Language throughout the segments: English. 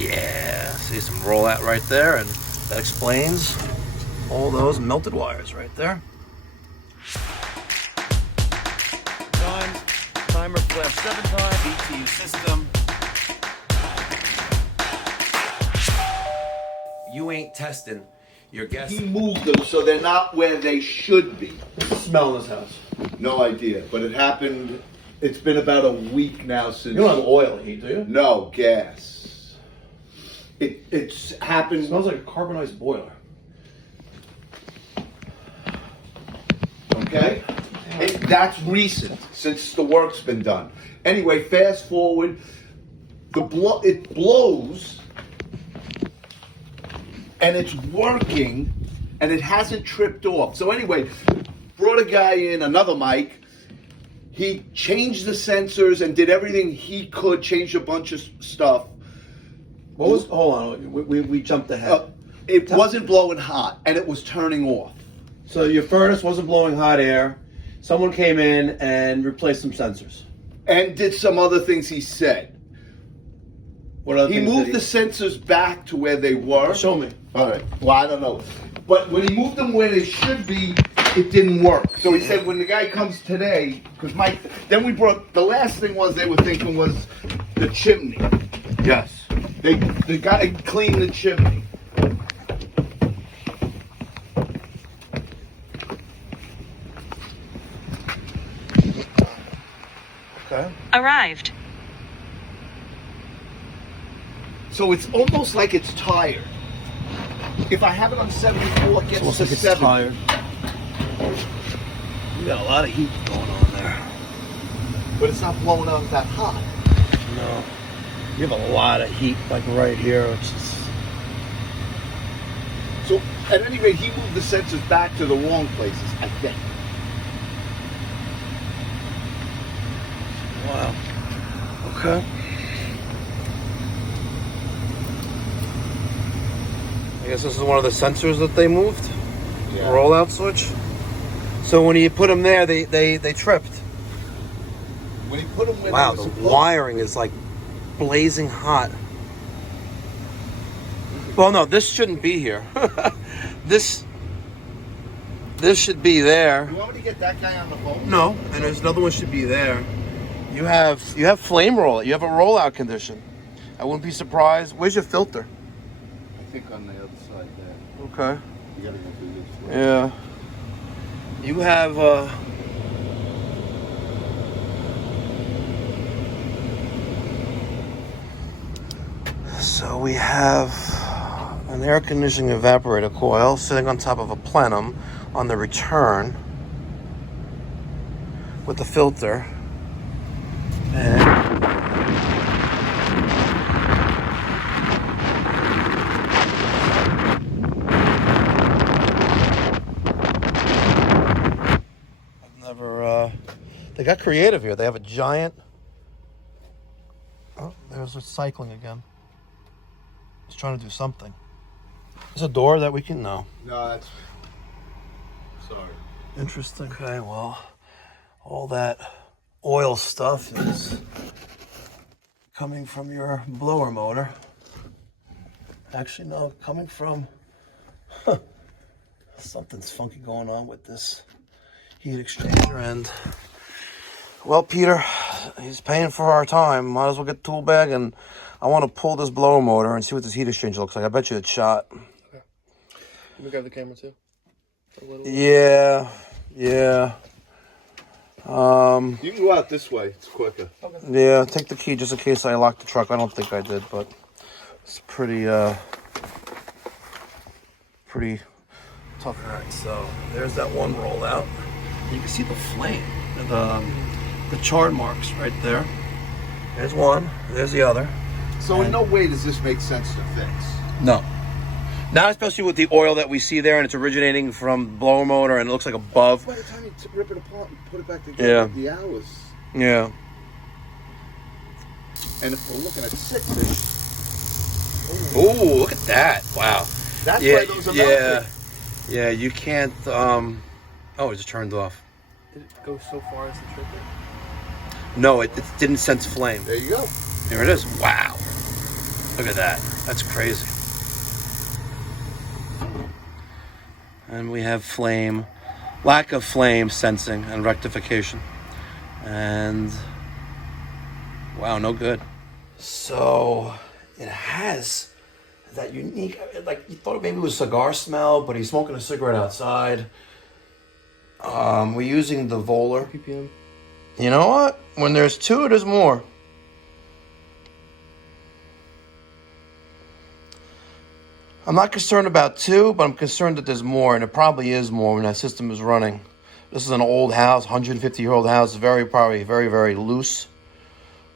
Yeah, see some rollout right there, and that explains all those melted wires right there. Timer flash 7 times, BTU system. You ain't testing your guests. He moved them so they're not where they should be. What's the smell in this house? No idea, but it happened. It's been about a week now since. You don't have oil heat, do you? No, gas. It's happened. It smells like a carbonized boiler. Okay? That's recent, since the work's been done. Anyway, fast forward, it blows, and it's working, and it hasn't tripped off. So anyway, brought a guy in, another Mike. He changed the sensors and did everything he could, changed a bunch of stuff. Hold on, we jumped ahead. It wasn't blowing hot, and it was turning off. So your furnace wasn't blowing hot air. Someone came in and replaced some sensors. And did some other things he said. What other He things moved did the sensors back to where they were. Show me. All right. Well, I don't know. But when he moved them where they should be, it didn't work. So he said when the guy comes today, because Mike, then we brought, the last thing was they were thinking was the chimney. Yes. They got to clean the chimney. Okay. Arrived. So it's almost like it's tired. If I have it on 74, it gets Almost to like it's 70. tired. You got a lot of heat going on there. But it's not blowing out that hot. No. You have a lot of heat, like right here, which is... So at any rate, he moved the sensors back to the wrong places, I think. Wow. Okay. I guess this is one of the sensors that they moved. Yeah. The rollout switch. So when you put them there, they tripped. When he put them in, wow, the wiring is like blazing hot. Well, no, this shouldn't be here. This should be there. You want me to get that guy on the phone? No, and there's another one should be there. You have flame roll. You have a rollout condition. I wouldn't be surprised. Where's your filter? I think on the other side there. Okay. You gotta go through this. Yeah. You have so we have an air conditioning evaporator coil sitting on top of a plenum on the return with the filter. And they got creative here. They have a giant... Oh, there's recycling again. It's trying to do something. There's a door that we can... No, that's... Sorry. Interesting. Okay, well, all that oil stuff is coming from your blower motor. Actually, no, coming from... Something's funky going on with this heat exchanger and... Well, Peter, he's paying for our time. Might as well get the tool bag, and I want to pull this blower motor and see what this heat exchanger looks like. I bet you it's shot. Okay. Let me grab the camera too. Yeah. You can go out this way. It's quicker. Okay. Yeah, take the key just in case I locked the truck. I don't think I did, but it's pretty tough. All right, so there's that one rollout. You can see the flame, the charred marks right there. There's one. There's the other. So in no way does this make sense to fix. No. Not especially with the oil that we see there, and it's originating from blower motor, and it looks like above. By the time you rip it apart and put it back together, the hours. Yeah. And if we're looking at 6-ish. Ooh, look at that! Wow. That's why those are melting. Yeah, you can't. Oh, it just turned off. Did it go so far as to trip it? No, it didn't sense flame. There you go. There it is. Wow. Look at that. That's crazy. And we have lack of flame sensing and rectification. And wow, no good. So it has that unique, like you thought maybe it was cigar smell, but he's smoking a cigarette outside. We're using the Volar. ppm. You know what? When there's two, there's more. I'm not concerned about two, but I'm concerned that there's more, and it probably is more when that system is running. This is an old house, 150-year-old house, probably very, very loose.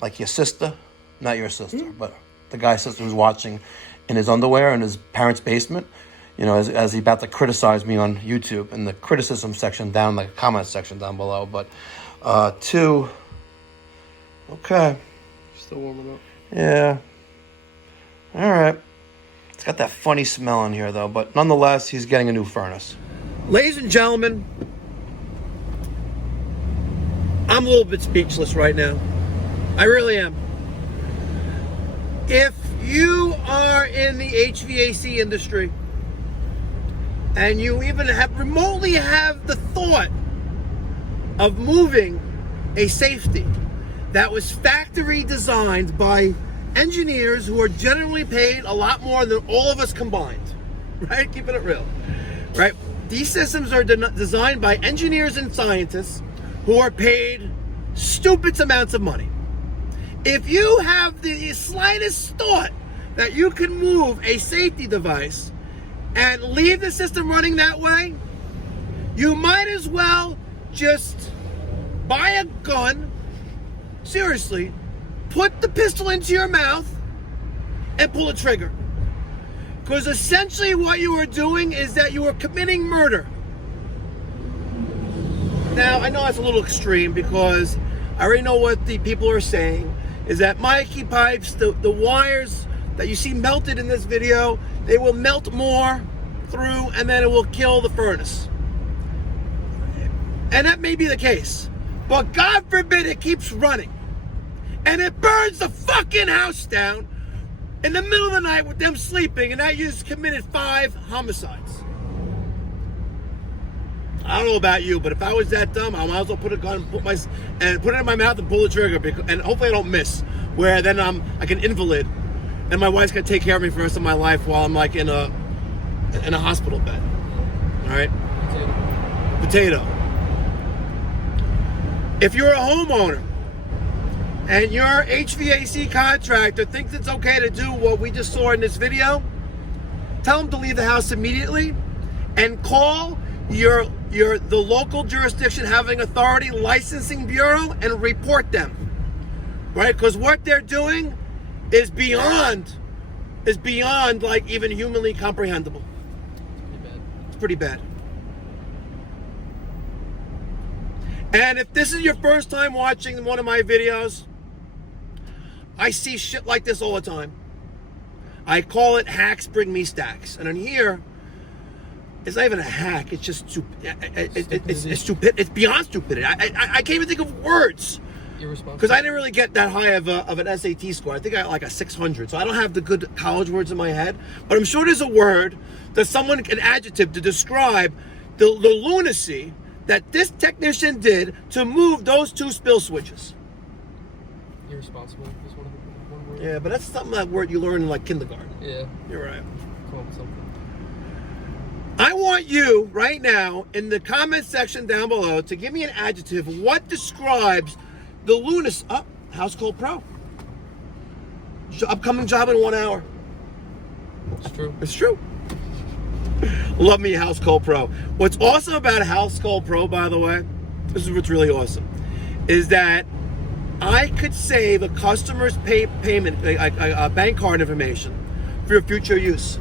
Like your sister. Not your sister, but the guy's sister who's watching in his underwear in his parents' basement. You know, as he's about to criticize me on YouTube in the criticism section down, the comment section down below. But two, okay. Still warming up. Yeah. All right. It's got that funny smell in here, though. But nonetheless, he's getting a new furnace. Ladies and gentlemen, I'm a little bit speechless right now. I really am. If you are in the HVAC industry and you even remotely have the thought of moving a safety that was factory designed by engineers who are generally paid a lot more than all of us combined, right? Keeping it real, right? These systems are designed by engineers and scientists who are paid stupid amounts of money. If you have the slightest thought that you can move a safety device and leave the system running that way, you might as well just buy a gun, seriously, put the pistol into your mouth and pull a trigger. Because essentially what you are doing is that you are committing murder. Now, I know that's a little extreme because I already know what the people are saying, is that Mikey Pipes, the wires that you see melted in this video, they will melt more through and then it will kill the furnace. And that may be the case. But God forbid it keeps running. And it burns the fucking house down in the middle of the night with them sleeping, and now you just committed 5 homicides. I don't know about you, but if I was that dumb, I might as well put a gun, put it in my mouth and pull the trigger, and hopefully I don't miss. Where then I'm like an invalid, and my wife's gonna take care of me for the rest of my life while I'm like in a hospital bed. All right. Potato. If you're a homeowner and your HVAC contractor thinks it's okay to do what we just saw in this video, tell them to leave the house immediately and call the local jurisdiction having authority licensing bureau and report them, right? Because what they're doing is beyond like even humanly comprehensible. It's pretty bad. And if this is your first time watching one of my videos, I see shit like this all the time. I call it hacks bring me stacks. And in here, it's not even a hack. It's just it's stupid. It's beyond stupidity. I can't even think of words. Because I didn't really get that high of an SAT score. I think I got like a 600. So I don't have the good college words in my head. But I'm sure there's a word that an adjective to describe the lunacy that this technician did to move those 2 spill switches. Irresponsible is one word. Yeah, but that's something that word you learn in like kindergarten. Yeah. You're right. Come up with something. I want you right now in the comment section down below to give me an adjective. What describes the lunacy? House Call Pro. Upcoming job in 1 hour. It's true. It's true. Love me a House Call Pro. What's awesome about a House Call Pro, by the way, this is what's really awesome, is that I could save a customer's payment, a bank card information for your future use.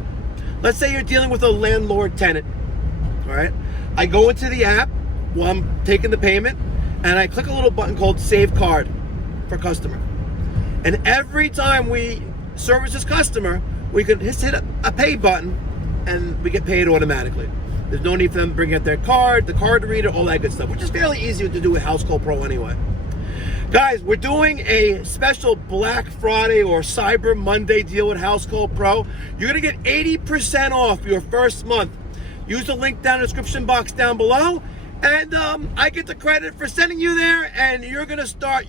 Let's say you're dealing with a landlord-tenant, all right? I go into the app while I'm taking the payment, and I click a little button called Save Card for Customer. And every time we service this customer, we can just hit a pay button, and we get paid automatically. There's no need for them to bring out their card, the card reader, all that good stuff, which is fairly easy to do with House Call Pro anyway. Guys, we're doing a special Black Friday or Cyber Monday deal with House Call Pro. You're going to get 80% off your first month. Use the link down in the description box down below, and I get the credit for sending you there, and you're going to start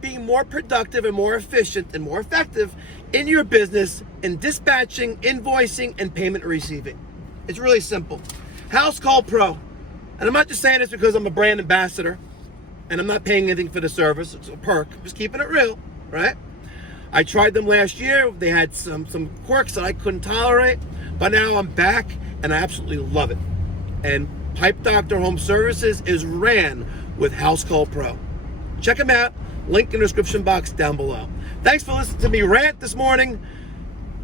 being more productive and more efficient and more effective in your business in dispatching, invoicing, and payment receiving. It's really simple. House Call Pro. And I'm not just saying this because I'm a brand ambassador and I'm not paying anything for the service. It's a perk. I'm just keeping it real, right? I tried them last year. They had some quirks that I couldn't tolerate, but now I'm back and I absolutely love it. And Pipe Doctor Home Services is ran with House Call Pro. Check them out. Link in the description box down below. Thanks for listening to me rant this morning.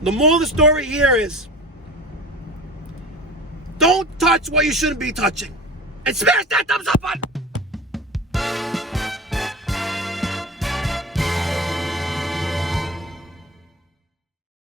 The moral of the story here is, don't touch what you shouldn't be touching. And smash that thumbs up button!